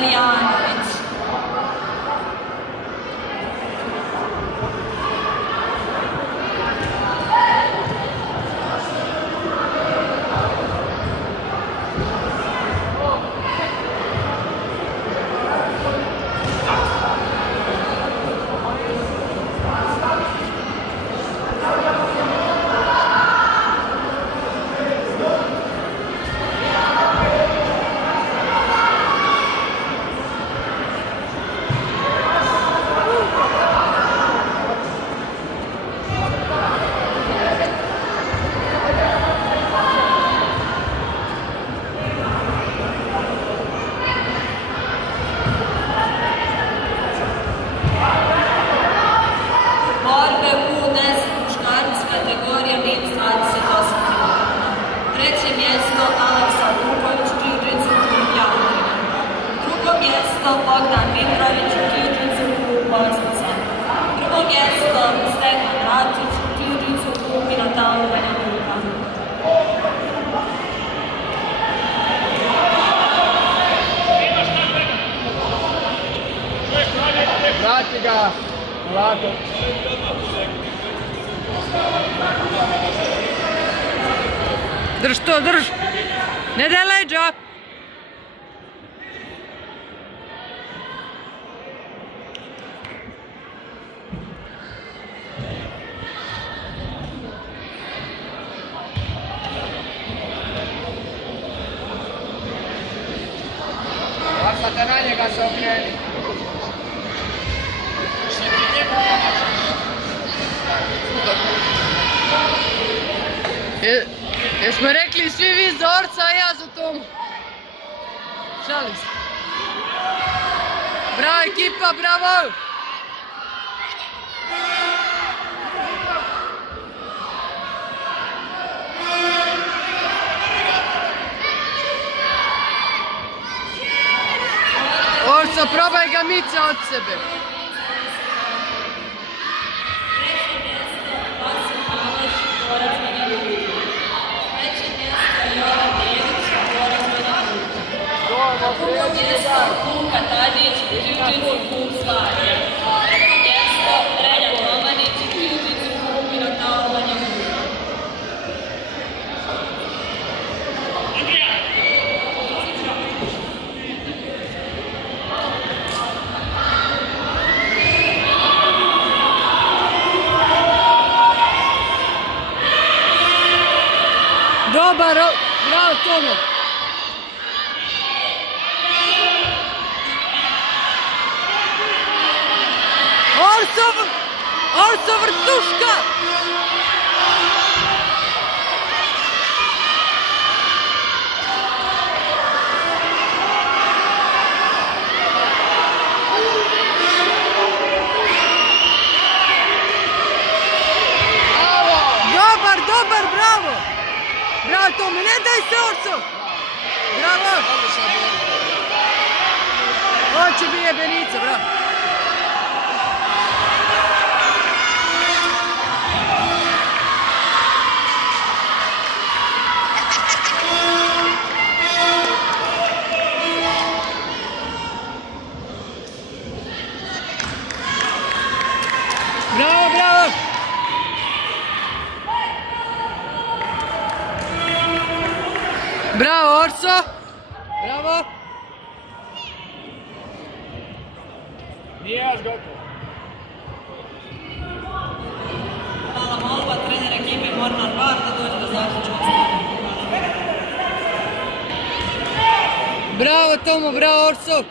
Marjanović. Treće mjesto Aleksa Vuković, jiu-jitsu klub Jagodina. Drugo mjesto Bogdan Mitrović, jiu-jitsu klub Bosnica. Prvo mjesto Stefan Ratić, jiu-jitsu klub Minotaur Banja Luka. Vrati ga, lako. Drž to, drž! Ne daj leđa! Bacate na njega se okreni. Jesmo rekli svi vi za Orca, a ja za Tomu. Šalim se. Bravo ekipa, bravo! Orca, probaj ga mica od sebe. Drugo mjesto Luka Tadić, jiu-jitsu klub Slavija. Prvo mjesto Relja Tomanić, jiu-jitsu klub Minotaur Banja Luka. Dobar, bravo Tomo! Orso vrtuška! Dobar, bravo! Bravo Tomo, ne daj se Orso! Bravo! On će bi jebenica, bravo! Bravo, bravo! Bravo, Orso! Bravo! Nije još gotovo. Mala molba, trener ekipe Mornar Bar da dođe do zaključka stvari. Bravo Tomo, bravo Orso!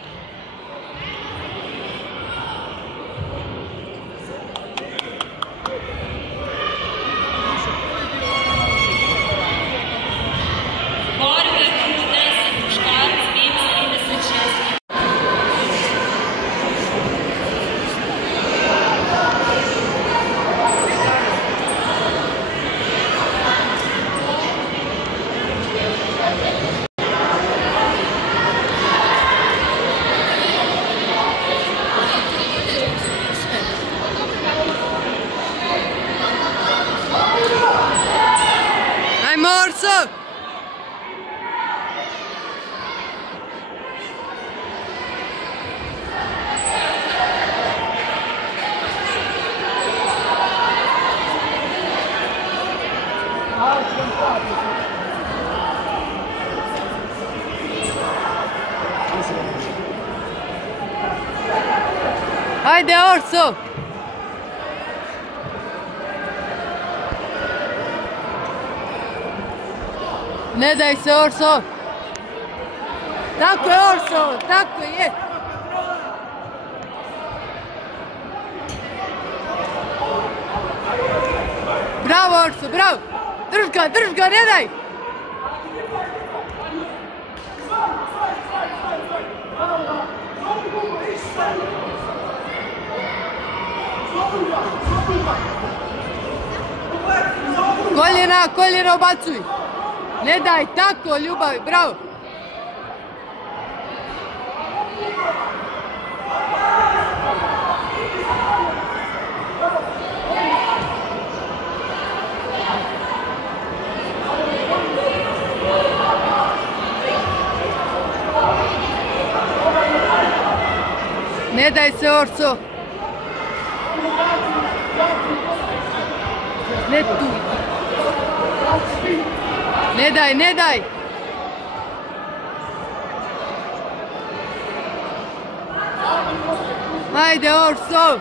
Ajde, Orso! Ne daj se, Orso! Tako je, Orso! Tako je! Bravo, Orso, bravo! Drž ga, ne daj! Koljena obacuj! Ne daj, tako, ljubavi, bravo! Ne daj se, Orso! Ne tu! Ne daj, ne daj! Ajde, Orso!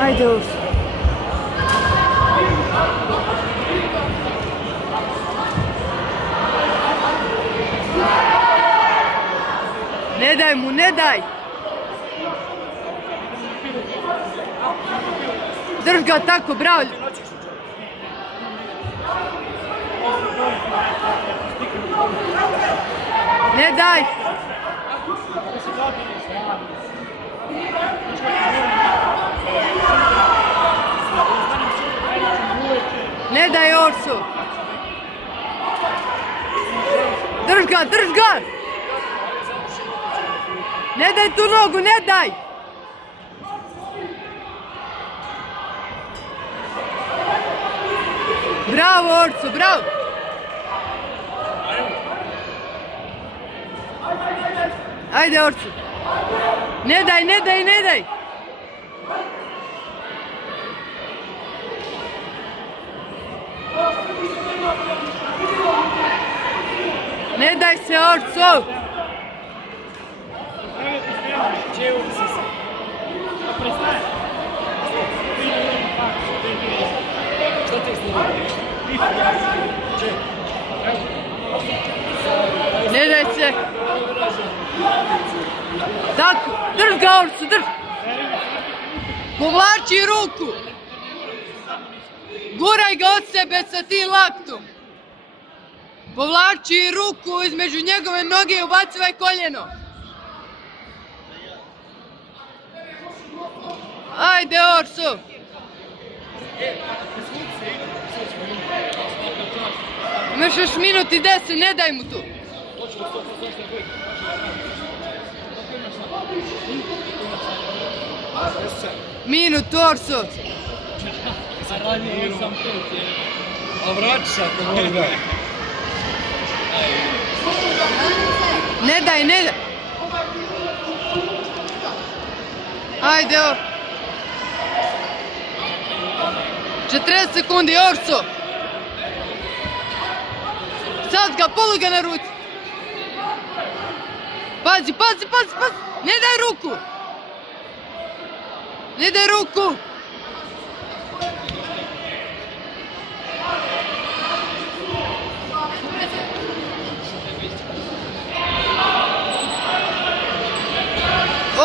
Ajde, Orso! Ne daj mu, ne daj! Drž ga tako, bravo! Ne daj! Ne daj, Orso! Drž ga, drž ga! Ne daj tu nogu, ne daj! Bravo, Orso, bravo! Ajde, Orso! Ne daj, ne daj, ne daj! Ne daj se, Orso! Ne daj se! Tako, drž ga, Orso, drž! Povlači ruku! Guraj ga od sebe sa tim laktom! Povlači ruku između njegove noge i ubacivaj koljeno! Ajde, Orso! Imaš još minut i 10, ne daj mu tu! Minut, Orso! A vraći se ako ne daj. Ne daj, ne daj! Ajde, 40 sekundi, Orso! Sad ga, polu ga na ruci! Pazi, pazi, pazi, pazi! Ne daj ruku! Ne daj ruku!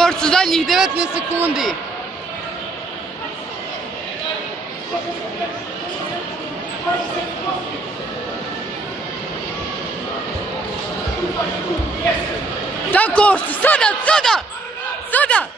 Orso, zadnjih 19 sekundi! Tako, Orso, sada, sada! Sada!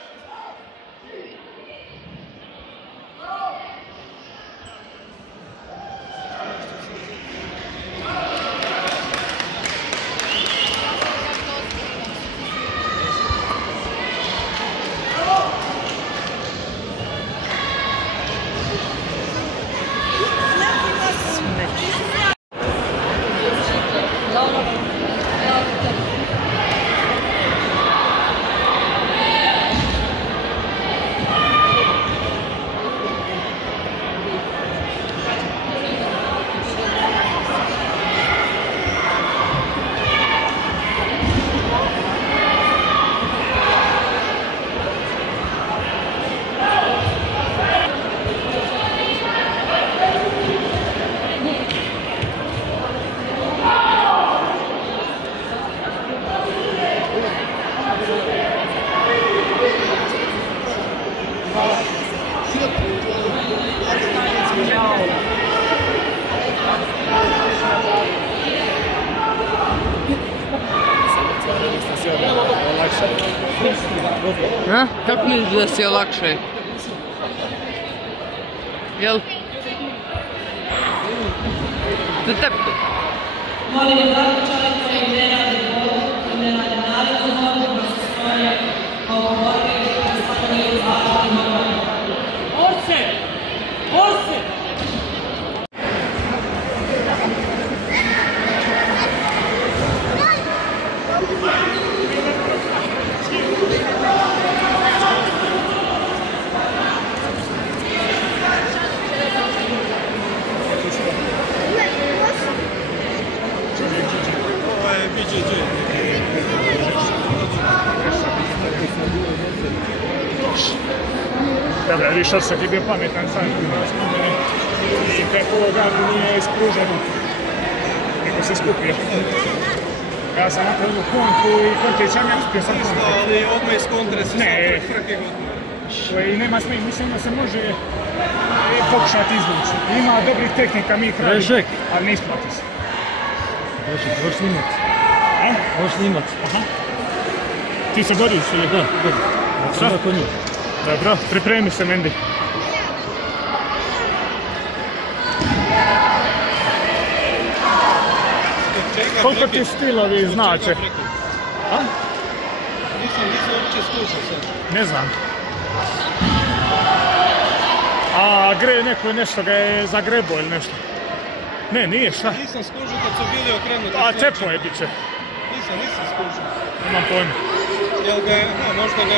A? Kako misliš da si je lakše? Jel? Za tebi to. Molim je zaključali koji ne radi vodu i ne radi narednu vodu, da se stoje kao borbe i da stvarno je zaštiti vodu. Orse! Orse! Dobra, vidiš, Orsak je bio pametan sam i preko ovoga nije ispruženo, nego se skupio. Ja sam napravio kontru i kontričan ja uspio sam kontru. Ali odmah iz kontre se Ne, frke gotovo. i nema smisla, mislim da se može pokušati izvući. Ima dobrih tehnika, mi ih radimo, ali ne isplati se. Možeš snimat. A? Možeš snimat. Aha. Ti se boriš ili? Da, da. Šta? Kako njih? Dobro, pripremi se, Mendi. Koliko ti stilovi znače? A? Nisam uopće slušao sad. Ne znam. A neko nešto ga je zagrebo ili nešto? Ne, nije, šta? Nisam skužio kad su bili okrenuti. A tepo je biće. Nisam skužio. Nemam pojma. Jel ga je, možda ga je